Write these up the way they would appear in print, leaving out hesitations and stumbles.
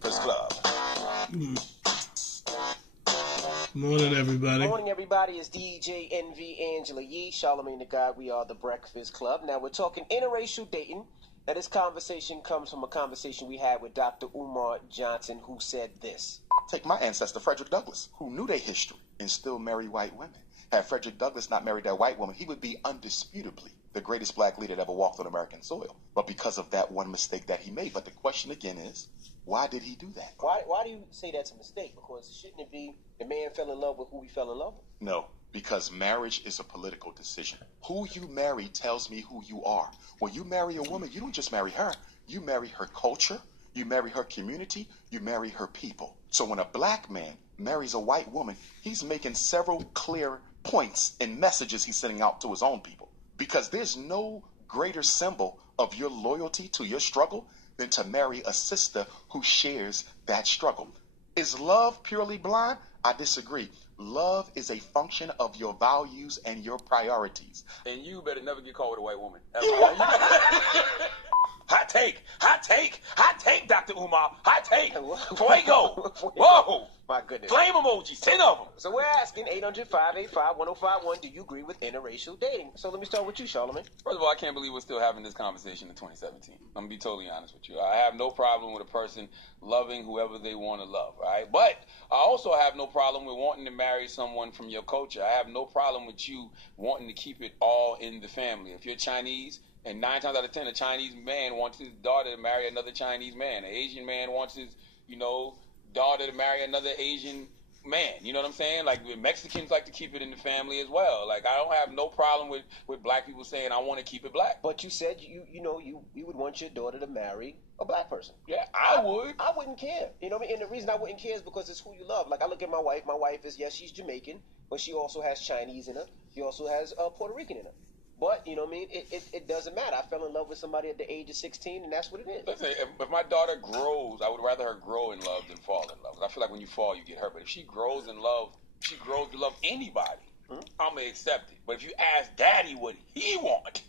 Breakfast Club. Morning, everybody. Morning, everybody. It's DJ NV Angela Yee, Charlamagne the God. We are the Breakfast Club. Now, we're talking interracial dating. Now, this conversation comes from a conversation we had with Dr. Umar Johnson, who said this. Take my ancestor, Frederick Douglass, who knew their history and still married white women. Had Frederick Douglass not married that white woman, he would be undisputably the greatest black leader that ever walked on American soil. But because of that one mistake that he made. But the question again is, why did he do that? Why do you say that's a mistake? Because shouldn't it be the man fell in love with who he fell in love with? No, because marriage is a political decision. Who you marry tells me who you are. When you marry a woman, you don't just marry her. You marry her culture, you marry her community, you marry her people. So when a black man marries a white woman, he's making several clear points and messages he's sending out to his own people. Because there's no greater symbol of your loyalty to your struggle than to marry a sister who shares that struggle. Is love purely blind? I disagree. Love is a function of your values and your priorities. And you better never get caught with a white woman. Hot take, Dr. Umar. Hot take. Fuego. Whoa. My goodness. Flame emojis, 10 of them. So we're asking 800-585-1051, do you agree with interracial dating? So let me start with you, Charlamagne. First of all, I can't believe we're still having this conversation in 2017. I'm going to be totally honest with you. I have no problem with a person loving whoever they want to love, right? But I also have no problem with wanting to marry someone from your culture. I have no problem with you wanting to keep it all in the family. If you're Chinese, and 9 times out of 10, a Chinese man wants his daughter to marry another Chinese man. An Asian man wants his, daughter to marry another Asian man. You know what I'm saying? Like, Mexicans like to keep it in the family as well. Like, I don't have no problem with black people saying, I want to keep it black. But you said you would want your daughter to marry a black person. Yeah, I would. I wouldn't care. You know what I mean? And the reason I wouldn't care is because it's who you love. Like, I look at my wife. My wife is, yes, she's Jamaican, but she also has Chinese in her. She also has Puerto Rican in her. But, you know what I mean, it doesn't matter. I fell in love with somebody at the age of 16, and that's what it is. Listen, if my daughter grows, I would rather her grow in love than fall in love. I feel like when you fall, you get hurt. But if she grows in love, she grows to love anybody, I'm going to accept it. But if you ask Daddy what he wants,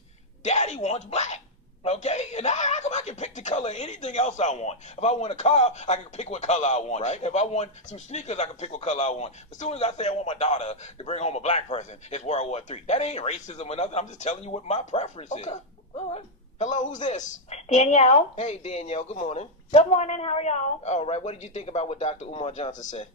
Daddy wants black. Okay? And how come I can pick the color of anything else I want? If I want a car, I can pick what color I want. Right. If I want some sneakers, I can pick what color I want. As soon as I say I want my daughter to bring home a black person, it's World War III. That ain't racism or nothing. I'm just telling you what my preference is. All right. Hello, who's this? Danielle. Hey, Danielle. Good morning. Good morning. How are y'all? All right. What did you think about what Dr. Umar Johnson said?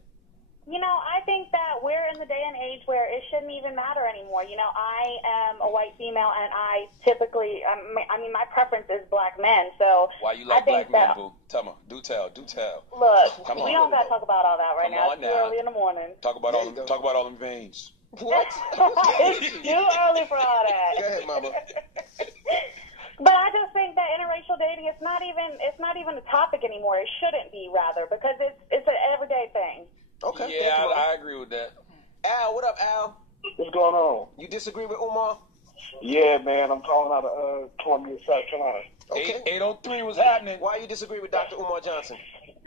I think that we're in the day and age where it shouldn't even matter anymore. I am a white female, and I typically, my preference is black men. So why you like black men, boo? Tell me. Do tell. Look, we don't got to talk about all that right now. It's too early in the morning. Talk about all them veins. What? It's too early for all that. Go ahead, Mama. But I just think that interracial dating it's not even a topic anymore. It shouldn't be, rather, because it's an everyday thing. Okay. Yeah, I agree with that. Al, what up, Al? What's going on? You disagree with Umar? Yeah, man, I'm calling out of Columbia, South Carolina. Okay. 803 was happening. Why you disagree with Dr. Umar Johnson?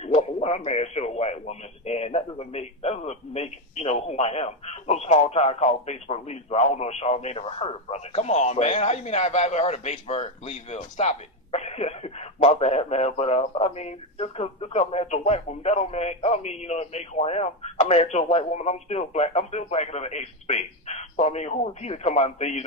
Well, I'm married to a white woman, and that doesn't make who I am. A little small town called Batesburg, Leesville. I don't know if Charlamagne ever heard of it. Come on, man. How you mean I've ever heard of Batesburg, Leesville? Stop it. My bad, man. But just because I'm married to a white woman, that don't mean it makes who I am. I'm married to a white woman. I'm still black. I'm still blacker than the ace of spades. So who is he to come out and say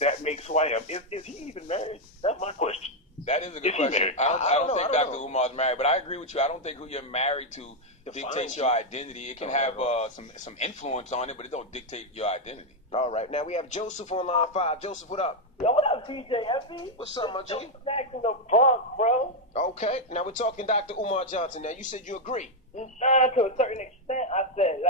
that makes who I am? Is he even married? That's my question. That is a good question. I don't think Dr. Umar's married, but I agree with you. I don't think who you're married to dictates your identity. It can have some influence on it, but it don't dictate your identity. All right. Now we have Joseph on line 5. Joseph, what up? Yo, what up, DJ Effie? What's up, my G? Back in the Bronx, bro. Okay. Now we're talking Dr. Umar Johnson. Now you said you agree. To a certain extent, I said,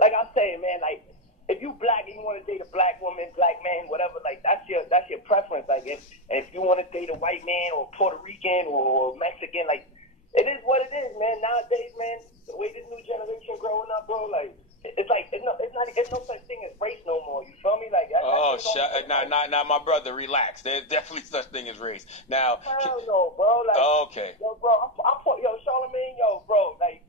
like I say, man, like, if you black and you want to date a black woman, black man, whatever, like that's your preference. Like if you want to date a white man or Puerto Rican or Mexican, like it is what it is, man. Nowadays, man, the way this new generation growing up, bro, like it's no such thing as race no more. You feel me? Like now, my brother, relax. There's definitely such thing as race. Now, hell no, bro. Like, okay. Yo, bro, yo, Charlamagne, yo, bro, like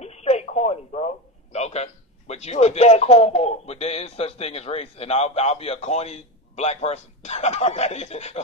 you straight corny, bro. Okay. But you a bad cornball. But there is such thing as race, and I'll be a corny black person.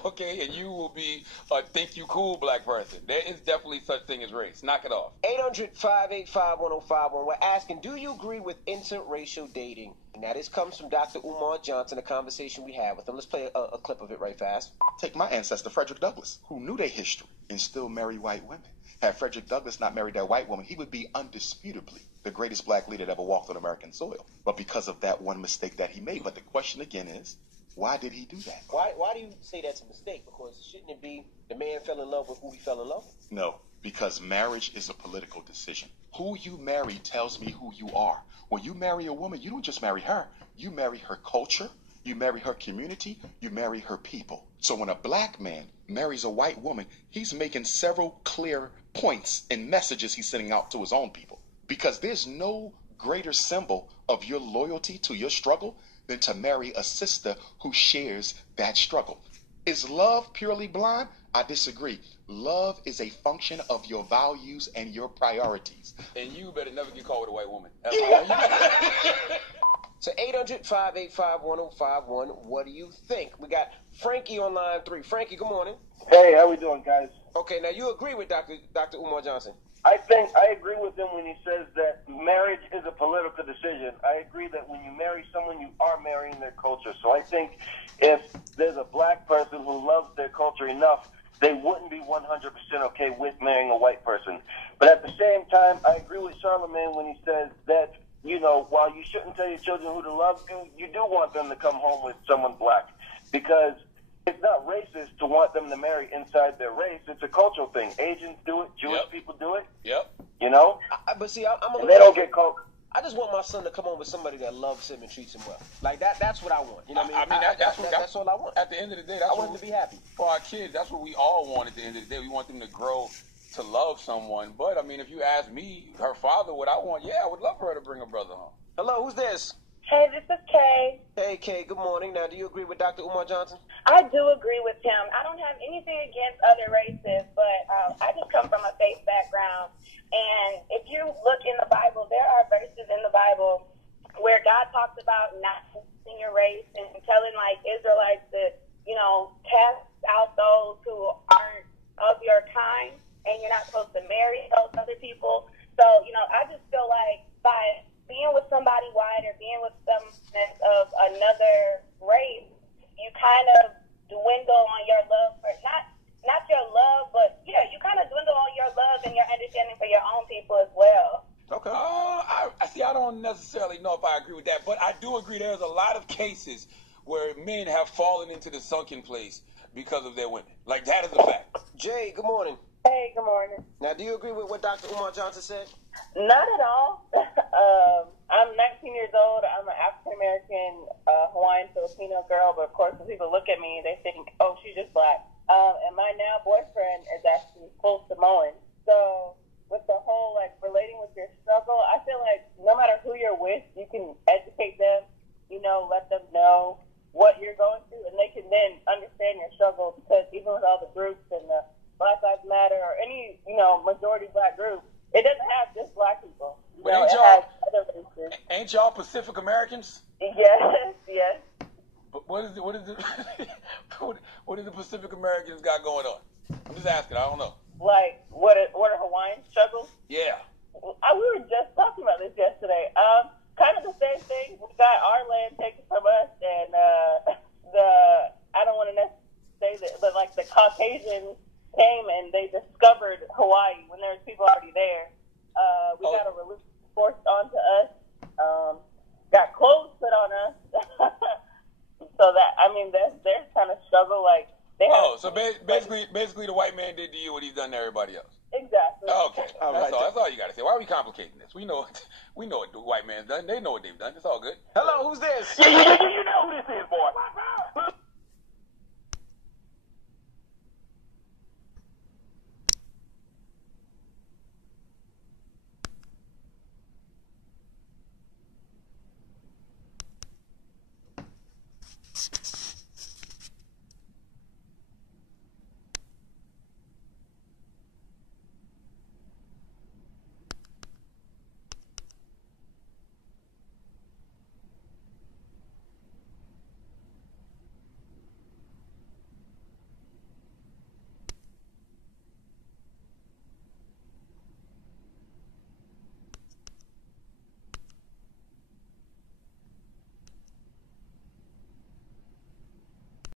Okay, and you will be a think you cool black person. There is definitely such thing as race. Knock it off. 800-585-1051. We're asking, do you agree with interracial dating? Now, this comes from Dr. Umar Johnson, a conversation we had with him. Let's play a clip of it right fast. Take my ancestor, Frederick Douglass, who knew their history and still married white women. Had Frederick Douglass not married that white woman, he would be undisputably the greatest black leader that ever walked on American soil. But because of that one mistake that he made. But the question again is, why did he do that? Why do you say that's a mistake? Because shouldn't it be the man fell in love with who he fell in love with? No, because marriage is a political decision. Who you marry tells me who you are. When you marry a woman, you don't just marry her. You marry her culture, you marry her community, you marry her people. So when a black man marries a white woman, he's making several clear points and messages he's sending out to his own people. Because there's no greater symbol of your loyalty to your struggle than to marry a sister who shares that struggle. Is love purely blind? I disagree. Love is a function of your values and your priorities. And you better never get caught with a white woman. So 800-585-1051. What do you think? We got Frankie on line 3. Frankie, good morning. Hey, how we doing, guys? Okay, now you agree with Dr. Umar Johnson? I agree with him when he says that marriage is a political decision. I agree that when you marry someone, you are marrying their culture. So I think if there's a black person who loves their culture enough, they wouldn't be 100% okay with marrying a white person. But at the same time, I agree with Charlamagne when he says that, you know, while you shouldn't tell your children who to love, you do want them to come home with someone black. Because it's not racist to want them to marry inside their race. It's a cultural thing. Asians do it. Jewish people do it. Yep. You know? But see, I'm a and they don't get caught. I just want my son to come home with somebody that loves him and treats him well. Like that's what I want. You know what I mean? That's all I want. At the end of the day, I want them to be happy. For our kids, that's what we all want at the end of the day. We want them to grow to love someone. But, I mean, if you ask me, her father, what I want, I would love for her to bring her brother home. Hello, who's this? Hey, this is Kay. Hey, Kay, good morning. Now, do you agree with Dr. Umar Johnson? I do agree with him. I don't have anything against other races, but I just come from a faith background. And if you look in the Bible, there are verses in the Bible where God talks about not choosing your race and telling, like, Israelites to, you know, cast out those who aren't of your kind, and you're not supposed to marry those other people. So, you know, I just feel like by being with somebody white or being with someone of another race, you kind of dwindle on your love for not your love, but you kind of dwindle on your love and your understanding for your own people as well. Okay. I don't necessarily know if I agree with that, but I do agree there's a lot of cases where men have fallen into the sunken place because of their women. Like, that is a fact. Jay, good morning. Hey, good morning. Now, do you agree with what Dr. Umar Johnson said? Not at all. I'm 19 years old. I'm an African-American, Hawaiian Filipino girl, but of course when people look at me, they think, oh, she's just black. And my now boyfriend is actually full Samoan. So with the whole, like, relating with your struggle, I feel like no matter who you're with, you can educate them, you know, let them know what you're going through, and they can then understand your struggle, because even with all the groups and the Black Lives Matter or any, you know, majority black group, it doesn't have just black people. You know, it has other races. Ain't y'all Pacific Americans? Yes. But what is the Pacific Americans got going on? I'm just asking. I don't know. Like, what are Hawaiian struggles? Yeah. We were just talking about this yesterday. Kind of the same thing. We got our land taken from us, and I don't want to say that, but like the Caucasians came and they discovered Hawaii when there was people already there. We got a religion forced onto us. Got clothes put on us. So that, I mean, their kind of struggle, like they have. So basically, the white man did to you what he's done to everybody else. Exactly. Okay, that's all you got to say. Why are we complicating this? We know what the white man's done. They know what they've done. It's all good. Hello, who's this? Yeah, you know who this is, boy.